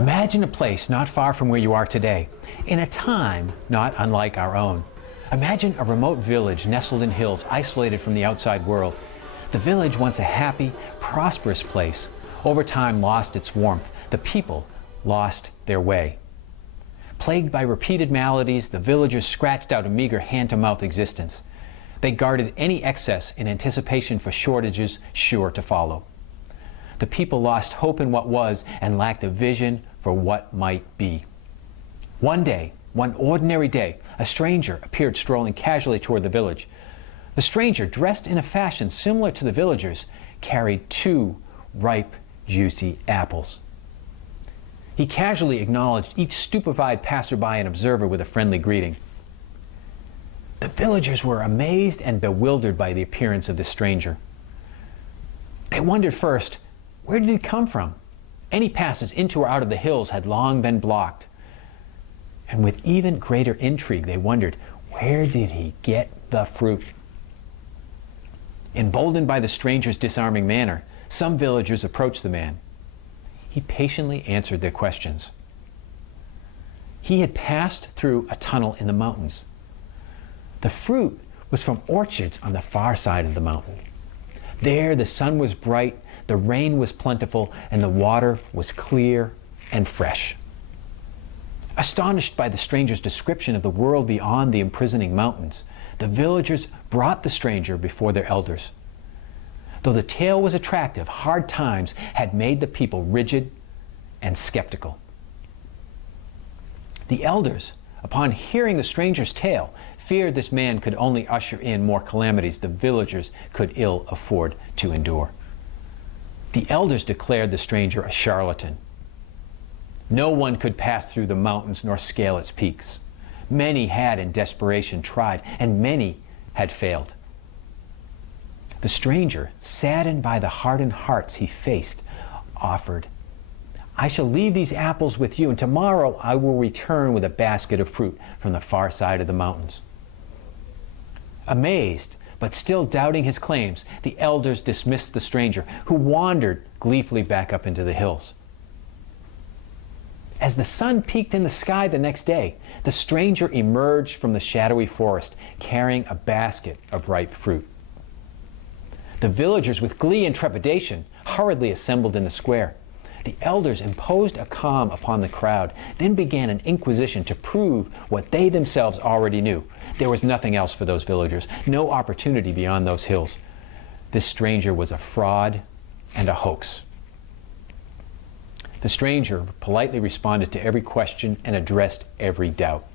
Imagine a place not far from where you are today, in a time not unlike our own. Imagine a remote village nestled in hills, isolated from the outside world. The village, once a happy, prosperous place, over time lost its warmth. The people lost their way. Plagued by repeated maladies, the villagers scratched out a meager hand-to-mouth existence. They guarded any excess in anticipation for shortages sure to follow. The people lost hope in what was and lacked a vision for what might be. One day, one ordinary day, a stranger appeared strolling casually toward the village. The stranger, dressed in a fashion similar to the villagers, carried 2 ripe, juicy apples. He casually acknowledged each stupefied passerby and observer with a friendly greeting. The villagers were amazed and bewildered by the appearance of this stranger. They wondered first, where did he come from? Any passes into or out of the hills had long been blocked. And with even greater intrigue, they wondered, where did he get the fruit? Emboldened by the stranger's disarming manner, some villagers approached the man. He patiently answered their questions. He had passed through a tunnel in the mountains. The fruit was from orchards on the far side of the mountain. There the sun was bright, the rain was plentiful, and the water was clear and fresh. Astonished by the stranger's description of the world beyond the imprisoning mountains, the villagers brought the stranger before their elders. Though the tale was attractive, hard times had made the people rigid and skeptical. The elders, upon hearing the stranger's tale, feared this man could only usher in more calamities the villagers could ill afford to endure. The elders declared the stranger a charlatan. No one could pass through the mountains nor scale its peaks. Many had in desperation tried, and many had failed. The stranger, saddened by the hardened hearts he faced, offered, "I shall leave these apples with you, and tomorrow I will return with a basket of fruit from the far side of the mountains." Amazed, but still doubting his claims, the elders dismissed the stranger, who wandered gleefully back up into the hills. As the sun peaked in the sky the next day, the stranger emerged from the shadowy forest, carrying a basket of ripe fruit. The villagers, with glee and trepidation, hurriedly assembled in the square. The elders imposed a calm upon the crowd, then began an inquisition to prove what they themselves already knew. There was nothing else for those villagers, no opportunity beyond those hills. This stranger was a fraud and a hoax. The stranger politely responded to every question and addressed every doubt.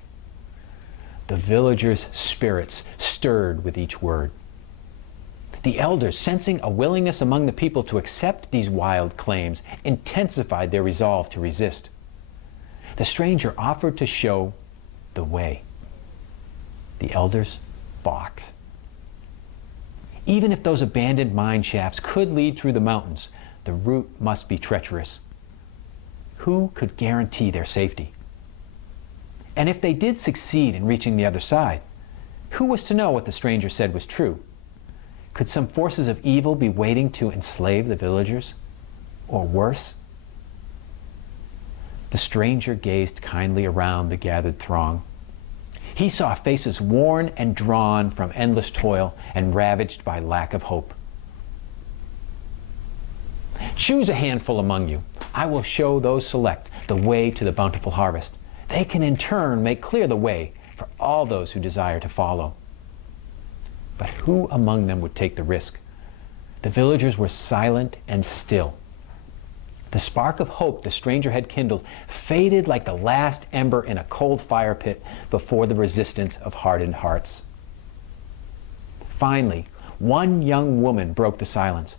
The villagers' spirits stirred with each word. The elders, sensing a willingness among the people to accept these wild claims, intensified their resolve to resist. The stranger offered to show the way. The elders balked. Even if those abandoned mine shafts could lead through the mountains, the route must be treacherous. Who could guarantee their safety? And if they did succeed in reaching the other side, who was to know what the stranger said was true? Could some forces of evil be waiting to enslave the villagers? Or worse? The stranger gazed kindly around the gathered throng. He saw faces worn and drawn from endless toil and ravaged by lack of hope. "Choose a handful among you. I will show those select the way to the bountiful harvest. They can in turn make clear the way for all those who desire to follow." But who among them would take the risk? The villagers were silent and still. The spark of hope the stranger had kindled faded like the last ember in a cold fire pit before the resistance of hardened hearts. Finally, one young woman broke the silence.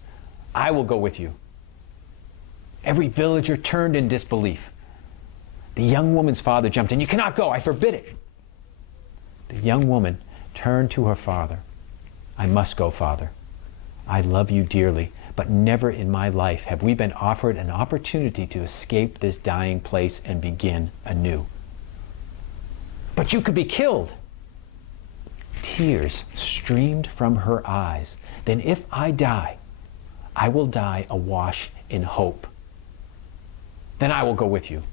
"I will go with you." Every villager turned in disbelief. The young woman's father jumped in. "You cannot go, I forbid it." The young woman turned to her father. "I must go, Father. I love you dearly, but never in my life have we been offered an opportunity to escape this dying place and begin anew." "But you could be killed." Tears streamed from her eyes. "Then if I die, I will die awash in hope." "Then I will go with you.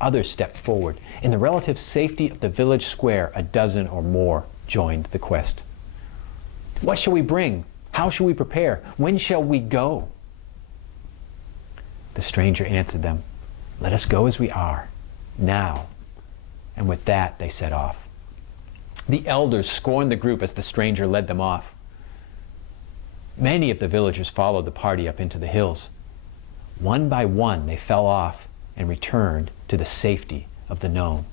Others stepped forward. In the relative safety of the village square, a dozen or more joined the quest. What shall we bring? How shall we prepare? When shall we go? The stranger answered them, "Let us go as we are, now." And with that they set off. The elders scorned the group as the stranger led them off. Many of the villagers followed the party up into the hills. One by one they fell off and returned to the safety of the known.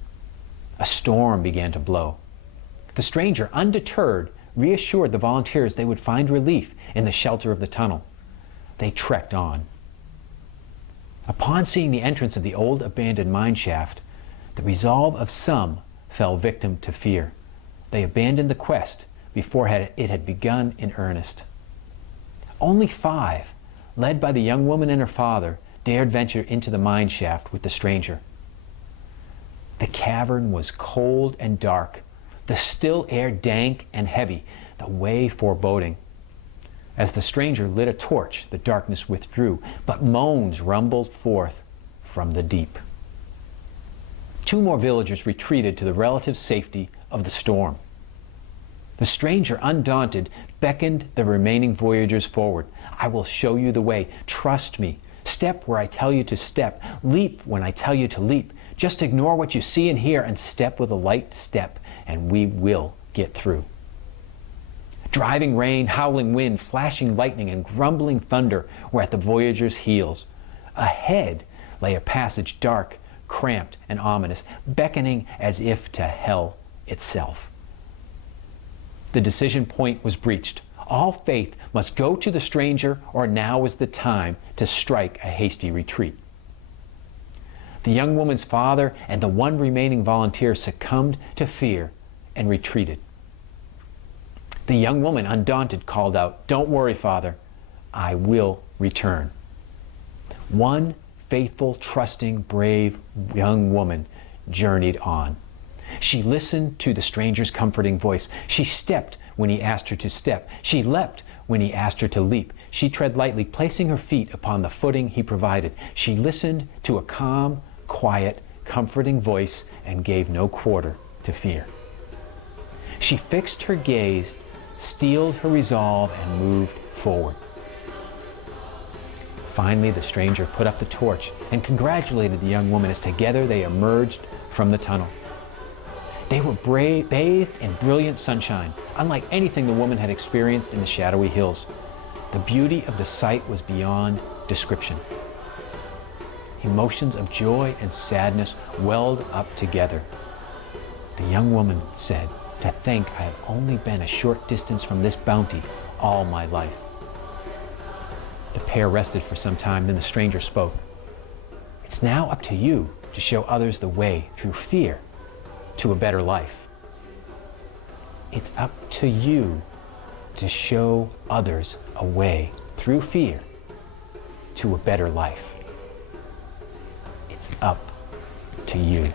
A storm began to blow. The stranger, undeterred, reassured the volunteers they would find relief in the shelter of the tunnel. They trekked on. Upon seeing the entrance of the old abandoned mine shaft, the resolve of some fell victim to fear. They abandoned the quest before it had begun in earnest. Only 5, led by the young woman and her father, dared venture into the mine shaft with the stranger. The cavern was cold and dark, the still air dank and heavy, the way foreboding. As the stranger lit a torch, the darkness withdrew, but moans rumbled forth from the deep. 2 more villagers retreated to the relative safety of the storm. The stranger, undaunted, beckoned the remaining voyagers forward. "I will show you the way. Trust me. Step where I tell you to step. Leap when I tell you to leap. Just ignore what you see and hear and step with a light step, and we will get through." Driving rain, howling wind, flashing lightning, and grumbling thunder were at the voyagers' heels. Ahead lay a passage dark, cramped, and ominous, beckoning as if to hell itself. The decision point was breached. All faith must go to the stranger, or now is the time to strike a hasty retreat. The young woman's father and the 1 remaining volunteer succumbed to fear and retreated. The young woman, undaunted, called out, "Don't worry, Father. I will return." One faithful, trusting, brave young woman journeyed on. She listened to the stranger's comforting voice. She stepped when he asked her to step. She leapt when he asked her to leap. She tread lightly, placing her feet upon the footing he provided. She listened to a calm, quiet, comforting voice and gave no quarter to fear. She fixed her gaze, steeled her resolve, and moved forward. Finally, the stranger put up the torch and congratulated the young woman as together they emerged from the tunnel. They were bathed in brilliant sunshine, unlike anything the woman had experienced in the shadowy hills. The beauty of the sight was beyond description. Emotions of joy and sadness welled up together. The young woman said, "To think I have only been a short distance from this bounty all my life." The pair rested for some time, then the stranger spoke. "It's now up to you to show others the way through fear to a better life." It's up to you to show others a way through fear to a better life. It's up to you.